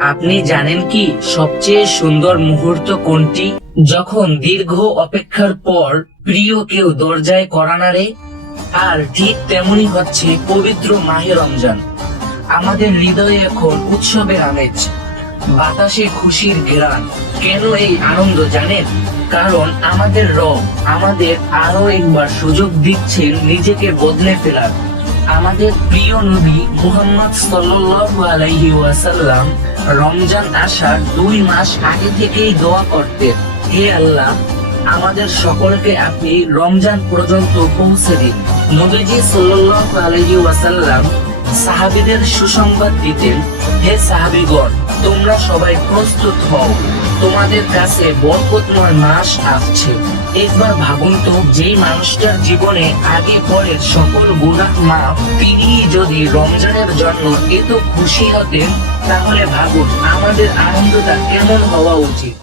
আপনি জানেন কি সবচেয়ে সুন্দর মুহূর্ত কোনটি? যখন দীর্ঘ অপেক্ষার পর প্রিয় কেউ দরজায় কড়া নাড়ে। আর ঠিক তেমনি হচ্ছে পবিত্র মাহে রমজান। আমাদের হৃদয়ে এখন উৎসবের আমেজ, বাতাসে খুশির ঘ্রাণ। কেন এই আনন্দ জানেন? কারণ আমাদের রব আমাদের আরো একবার সুযোগ দিচ্ছেন নিজেকে বদলে ফেলার। আমাদের প্রিয় নবী মুহাম্মদ সাল্লাল্লাহু আলাইহি ওয়াসাল্লাম রমজান আসার 2 মাস আগে থেকেই দোয়া করতেন, হে আল্লাহ, আমাদের সকলকে আপনি রমজান পর্যন্ত পৌঁছে দিন। নবীজি সাল্লাল্লাহু আলাইহি ওয়াসাল্লাম সাহাবীদের সুসংবাদ দিতেন, হে সাহাবীগণ, তোমরা সবাই প্রস্তুত হও, তোমাদের কাছে বরকতময় মাস আসছে। একবার ভাবুন তো, যেই মানুষটার জীবনে আগে পরে সকল গুনাহ মাফ, তিনি যদি রমজানের জন্য এত খুশি হতেন, তাহলে ভাবুন আমাদের আনন্দটা কেমন হওয়া উচিত।